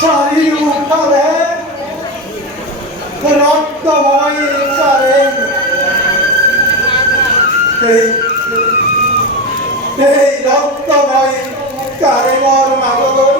চাৰিওফালে ৰক্তময় কাৰেং এই ৰক্তময় কাৰেঙৰ মাজলৈ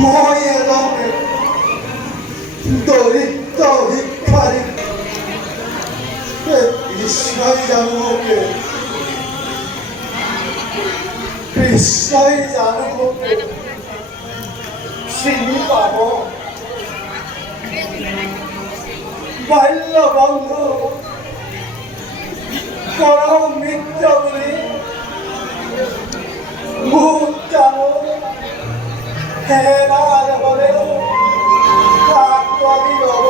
মই এজন দৰিদ্ৰ ভিক্ষাৰী কৃষ্ণই জানো মোকে কৃষ্ণই জানো মোকে চিনি পাব বাল্য বন্ধু পৰম মিত্ৰ বুলি বহুত জানো হেৰাৰ হ'লেও আঁকোৱালি ল'ব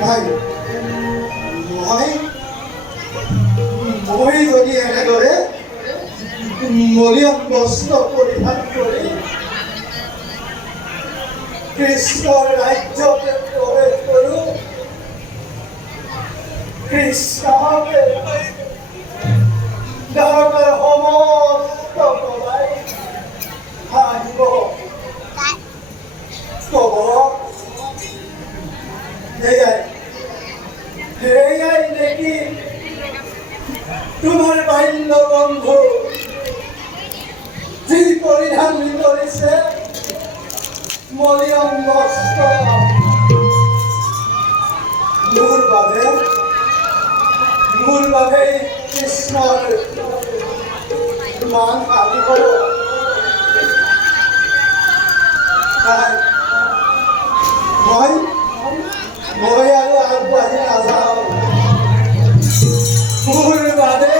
ভাই মই যদি এনেদৰে মলিয়ন বস্ত্ৰ পৰিধান কৰি কৃষ্ণৰ ৰাজ্যতে প্ৰৱেশ কৰোঁ কৃষ্ণকে ধৰ্মৰ সমস্ত পলাই হাঁহিব ক'ব সেয়াই নেকি তোমাৰ বাল্য বন্ধু যি পৰিধান কৰিছে মলিয়ন বস্ত্ৰ মোৰ বাবে কৃষ্ণৰ মান আনিব মই আৰু আগবাঢ়ি নাযাওঁ মোৰ বাবে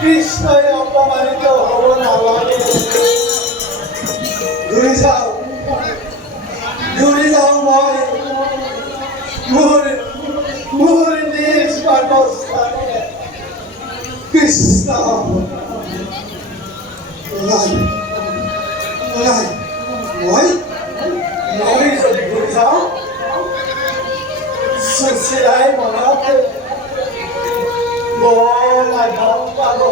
কৃষ্ণই অপমানিত হ'ব নালাগে ঘূৰি যাওঁ মই মোৰ নিজ বাসস্থানে কৃষ্ণ মই যদি ঘূৰি যাওঁ সুচিৰাই মনত পাব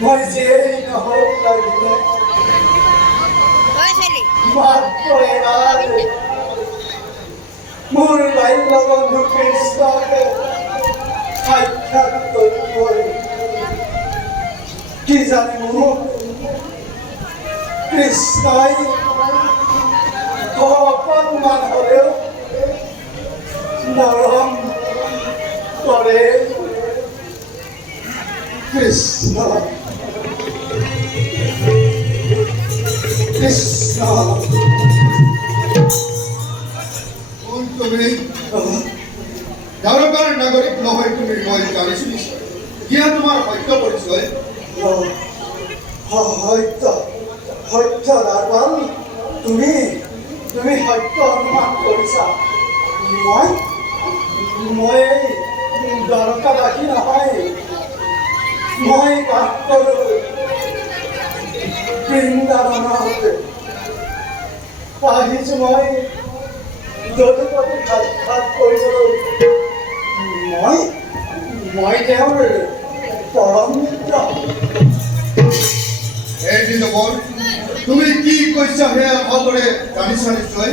মই যিয়েই নহওক লাগিলে মাত্ৰ এবাৰ মোৰ বাল্য বন্ধু কৃষ্ণকে সাক্ষাৎ কৰিবই কি জানি মোক কৃষ্ণই অকণমান হ'লেও মৰম কৰে কৃষ্ণ তুমি ভাৰতৰ নাগৰিক নহয় তুমি মই জানিছো কিয় তোমাৰ সত্য পৰিচয় সত্য দাৰবাল তুমি সত্য অনুমান কৰিছা মই দ্বাৰকাবাসী নহয় মই বাস কৰোঁ বৃন্দাবনত আহিছোঁ মই যদুপতি সাক্ষাৎ কৰিবলৈ মই তেওঁৰ পৰম মিত্ৰ তুমি কি কৈছা সেয়া ভালদৰে জানিছা নিশ্চয়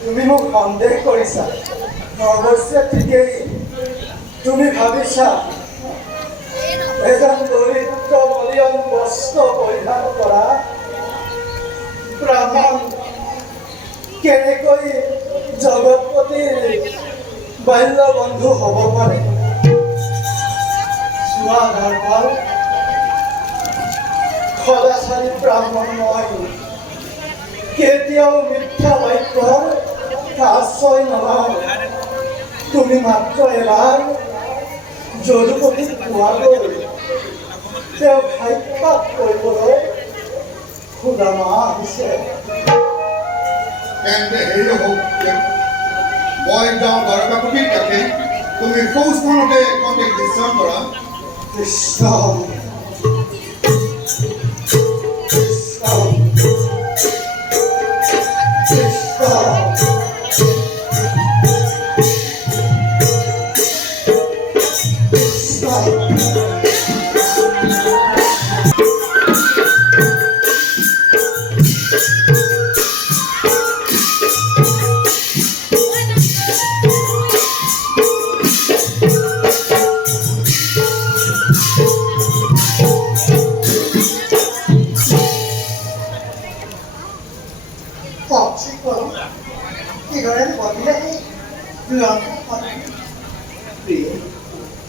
তুমি মোক সন্দেহ কৰিছা অৱশ্যে ঠিকেই তুমি ভাবিছা এজন দৰিদ্ৰ মলিয়ন বস্ত্ৰ পৰিধান কৰা ব্ৰাহ্মণ কেনেকৈ জগতপতিৰ বাল্য বন্ধু হ'ব পাৰে চোৱা ধৰ্মৰ সদাচাৰী ব্ৰাহ্মণ মই কেতিয়াও মিথ্যা বাক্যৰ আশ্ৰয় নলওঁ তুমি মাত্ৰ এবাৰ যদুপতিক পোৱালৈ তেওঁ সাক্ষাৎ কৰিবলৈ সুদামা আহিছে মই যাওঁ দ্বাৰকাপতিৰ কাষে তুমি সৌস্থানতে কণ্টেক্ট বিশ্ৰাম কৰা কৃষ্ণ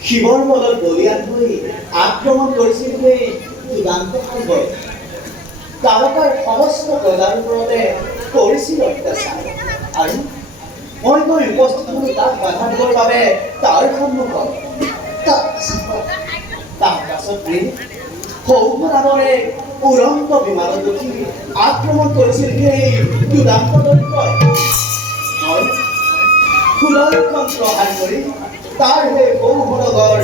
শিৱৰ বলত বলিয়ান হৈ আক্ৰমণ কৰিছিল সেই চূড়ান্ত সংগই তাৰকাৰ সমস্ত প্ৰজাৰ ওপৰতে কৰিছিল অত্যাচাৰ আৰু মই গৈ উপস্থিত হৈ তাক বাধা দিবৰ বাবে তাৰ সন্মুখত তাৰ পাছত সৌভ নামৰে উৰন্ত বিমানত উঠি আক্ৰমণ কৰিছিল সেই চূড়ান্ত দৈত্যই মই সুদৰ্শন প্ৰহাৰ কৰি তাৰ সেই সৌভনগৰ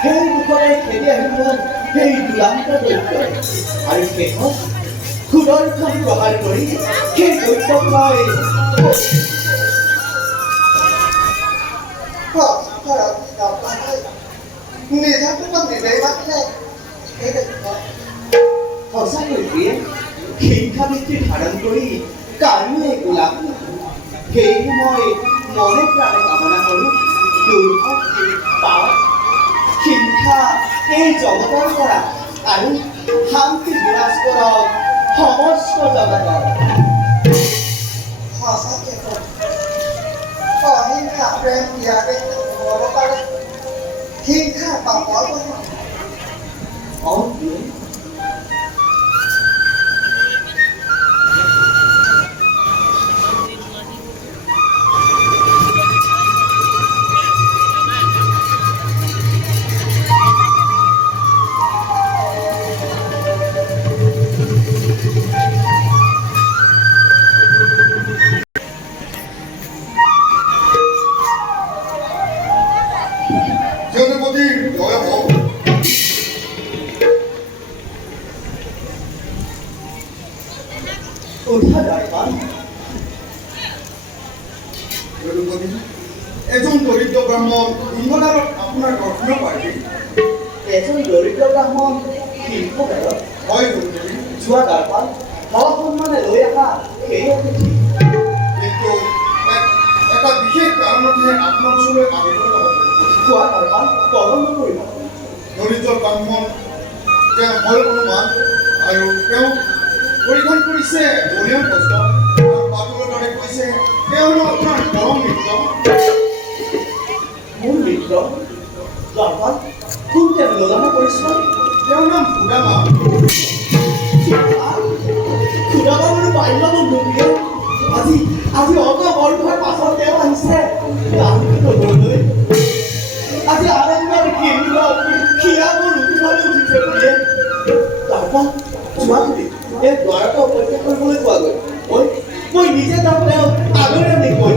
সেই দুখৰে খেলি আহিব সেই চূড়ান্ত দৈত্যই আৰু শেষত সুদৰ্শন প্ৰহাৰ কৰি সেই দৈত্যক মই সঁচাকৈ প্ৰিয়ে শিক্ষাবৃত্তি ধাৰণ কৰি কাৰো একো লাভ নহয় সেয়েহে মই মনে প্ৰাণে কামনা কৰোঁ দুৰ্ভোগ পাপ হিংসা এই জগতৰ পৰা আৰু শান্তি বিৰাজ কৰক সমস্ত জগতৰ সঁচাকৈ অহিংসা প্ৰেম ত্যাগে হ'ব পাৰে হিংসা পাপৰ এজন দৰিদ্ৰ ব্ৰাহ্মণ ইন্দ্ৰদ্বাৰত আপোনাৰ দৰ্শন পাইছে এজন দৰিদ্ৰ ব্ৰাহ্মণ শিল্পকাৰত হয় যোৱা দৰকাৰ সন্মানে লৈ অহা সেই অতিথি কিন্তু এটা বিশেষ কাৰণতহে আপোনাৰ ওচৰলৈ আহিবলৈ যোৱা দৰকাৰ তদন্ত কৰিব দৰিদ্ৰ ব্ৰাহ্মণ তেওঁ হয় অনুমান আৰু তেওঁ পৰিধান কৰিছে বলিয়ান বস্ত্ৰ আৰু বাটুলৰ দৰে কৈছে তেওঁ আপোনাৰ পৰম মিত্ৰ মোৰ মিত্ৰ দৰকাৰ কোন তেওঁ ললনা কৰিছিল তেওঁৰ নাম সুদামা সুদামাৰ বাল্য বন্ধু আজি আজি অত বৰ্ষৰ পাছত তেওঁ আহিছে গানলৈ আজি আনন্দৰ কেন্দ্ৰত খিয়াবোৰ উঠিবলৈ উঠিছে বুলিয়ে তাৰপৰা যোৱাগৈ এই দ্বাৰটো অপেক্ষা কৰিবলৈ পোৱাগৈ মই নিজে যাম তেওঁ আগৰে দেখুৱাই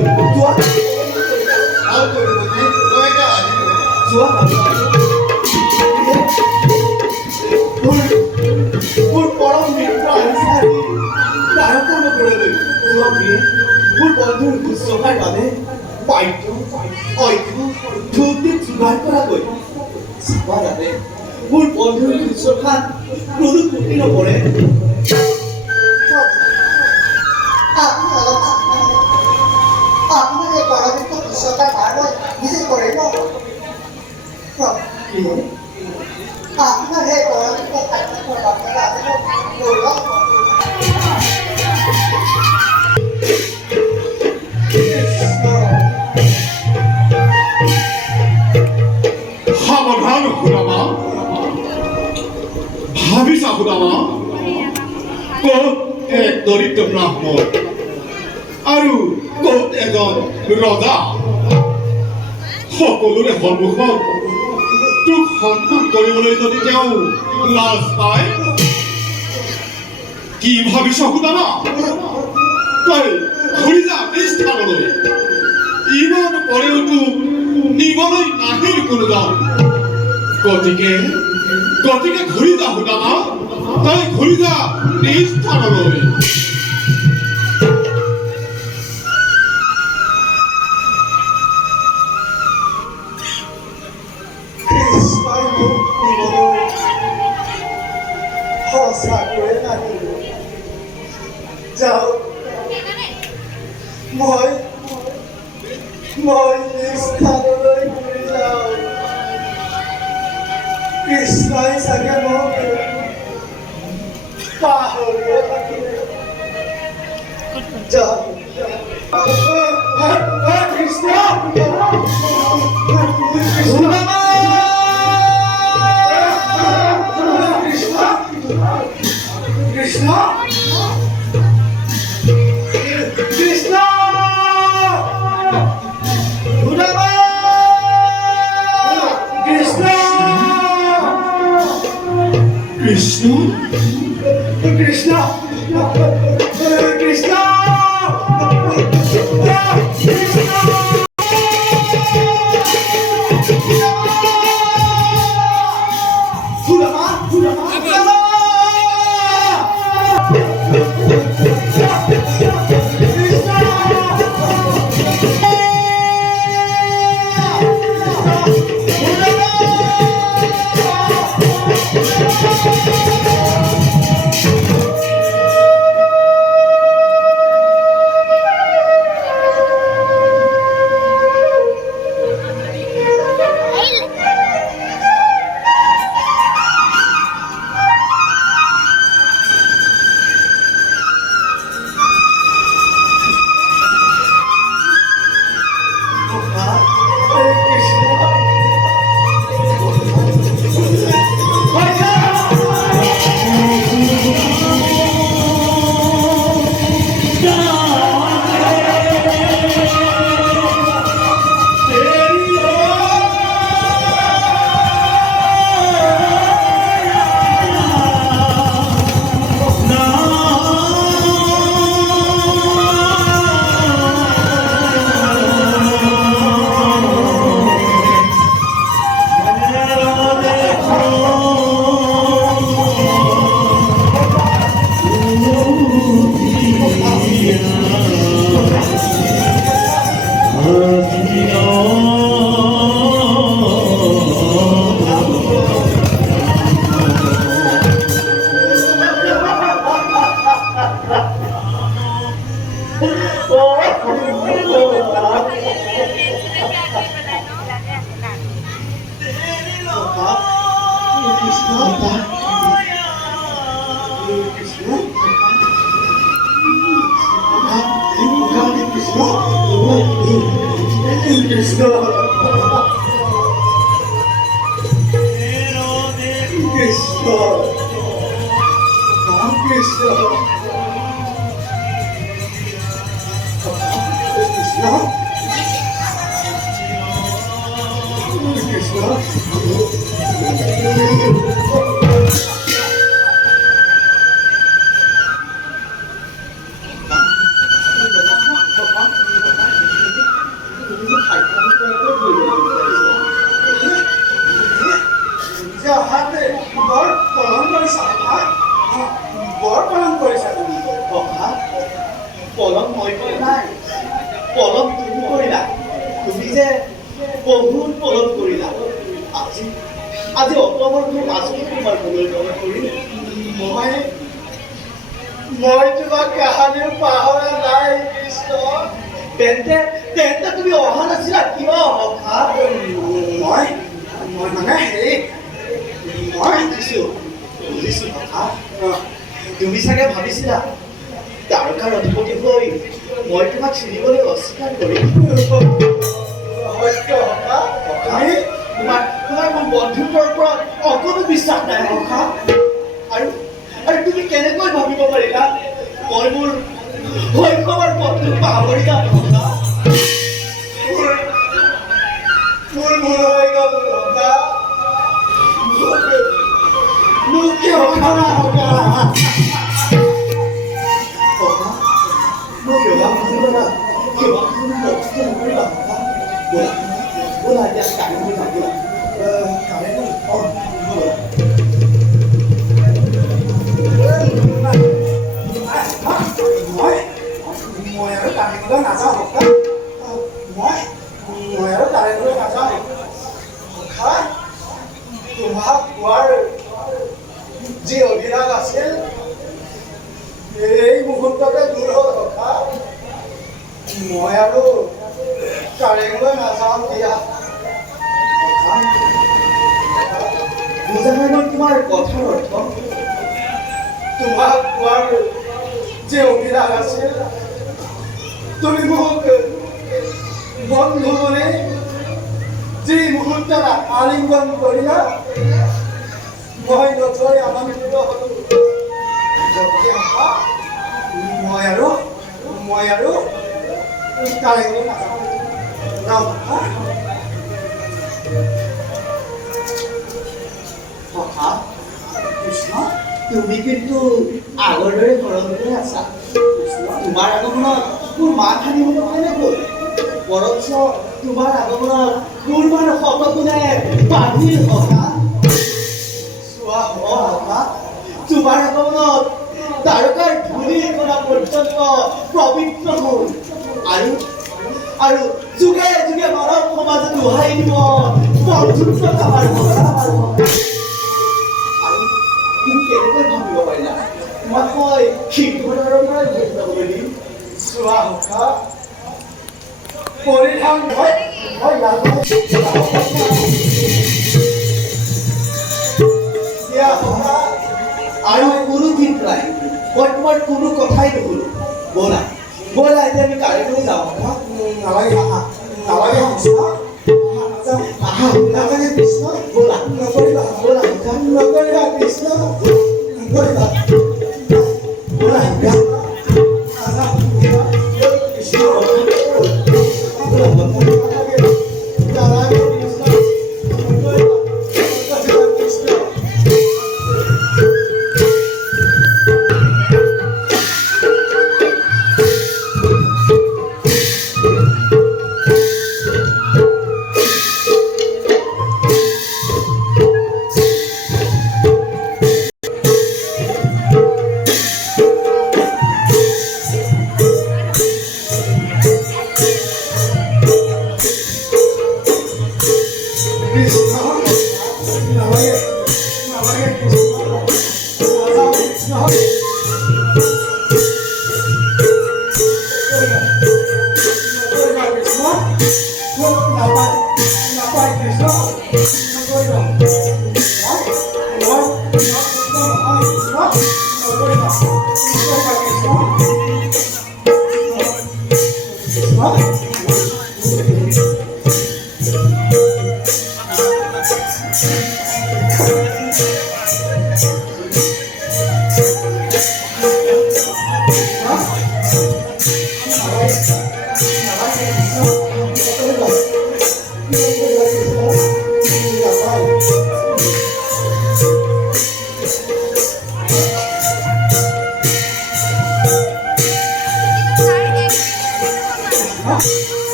যোৱা মোৰ পৰম মিত্ৰ আহিছে তাৰকা নগৰলৈ যোৱা প্ৰিয়ে মোৰ বন্ধুৰ শুশ্ৰূষাৰ বাবে পাঠ্য ঐক্য ধূপ যোগাৰ কৰাগৈ চাবা যাতে মোৰ বন্ধুৰ শুশ্ৰূষাত কোনো ত্ৰুটি নপৰে আপোনাৰ এই পৰমিত শুশ্ৰূষাৰ ভাৰ মই নিজে কৰিব আপোনাৰ সেই পৰমিত সাক্ষাৎকাৰ বাৰ্তাৰে আপুনি গৌৰৱ সাৱধান সুদামা ভাবিছা সুদামা ক'ত এক দৰিদ্ৰ ব্ৰাহ্মণ আৰু ক'ত এজন ৰজা সকলোৰে সন্মুখত তোক সন্মান কৰিবলৈ যদি তেওঁ লাজ পায় কি ভাবিছ সুদামা তই ঘূৰি যা নিজ স্থানলৈ ইমান পৰেও তোক নিবলৈ নাহিল কোনোজন গতিকে ঘূৰি যা সুদামা তই ঘূৰি যা নিজ স্থানলৈ কৃষ্ণই মোক দিবলৈ সঁচাকৈয়ে নাহিল যাওক মই নিজ স্থানলৈ ঘূৰি যাওঁ কৃষ্ণই চাগে মোক পাহৰিয়ে থাকিলে যাওক কৃষ্ণ কৃষ্ণ কৃষ্ণ কৃষ্ণ কৃষ্ণ কৃষ্ণ তুমি চাগে ভাবিছিলা তাৰকাৰ অধিপতি হৈ মই তোমাক চিনিবলৈ অস্বীকাৰ কৰিম। তোমাৰ মোৰ বন্ধুত্বৰ ওপৰত অকণো বিশ্বাস নাই সখা। আৰু তুমি কেনেকৈ ভাবিব পাৰিলা মই মোৰ শৈশৱৰ বন্ধুক পাহৰি যাম সখা? মোৰ ভুল হৈ গ'ল সখা। মোক কিয় খানা সখা? মোক কিয় বুজিব না? কিয় নকৰিবা সখা? ব'লা এতিয়া কাৰেণ্টলৈ যাম ব'লা। কাৰেণ্টলৈ মই আৰু কাৰেণ্টলৈ নাযাওঁ সখা। মই আৰু কাৰেণ্টলৈ নাযাওঁ সখা। তোমাক পোৱাৰ যি অভিলাষ আছিল এই মুহূৰ্ততে দূৰ হ'ল সখা। মই আৰু কাৰেংলৈ নাযাওঁ দিয়া সখা। বুজা নাই মই তোমাৰ কথাৰ অৰ্থ। তোমাক পোৱাৰ যি অভিলাষ আছিল তুমি মোক বন্ধু বলে যে মুহূৰ্তত আলিঙ্গন কৰিলা মই নথৈ আনন্দিত হলো গতিকে মই আৰু তালৈ নাযাওঁ সখা কৃষ্ণ তুমি কিন্তু আগৰ দৰে ঘৰতে আছা তোমাৰ আগমনত মোৰ মা খানিব নহয় নে গ'ল বৰঞ্চ তোমাৰ আগমনত মোৰ মাৰ শতগুণে বাঢ়িল সখা চোৱা সখা তোমাৰ আগমনত তাৰকাৰ ধূলি কৰা পৰ্যন্ত পবিত্ৰ হ'ল আৰু যুগে যুগে মানৱ সমাজে দোহাই দিব বন্ধুত্ব আমাৰ তুমি কেনেকৈ ভাবিব পাৰিলা মই শিক্ষণৰ পৰা ঘূৰি যাবলৈ দিম চোৱা সখা পৰিধান আৰু কোনো ঠিক নাই মই তোমাৰ কোনো কথাই নুশুনো ব'লা এতিয়া আমি গাড়ীলৈ যাওঁ নালাগে নালাগে কৃষ্ণ ব'লা নকৰিবা কৃষ্ণ নকৰিবা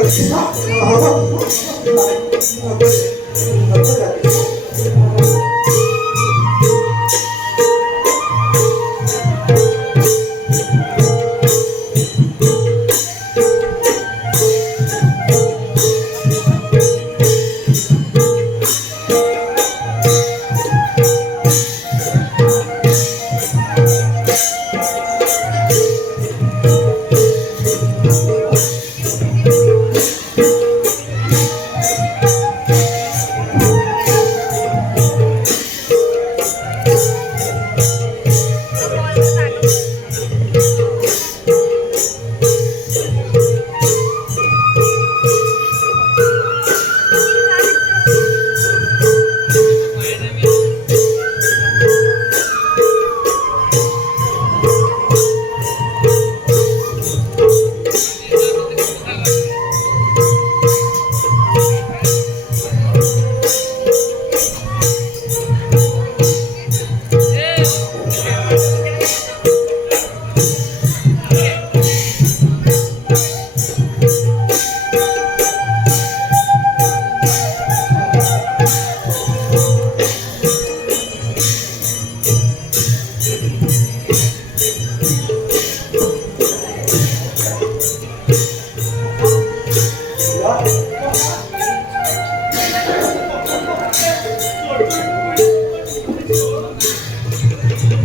Kൃഷ്ണ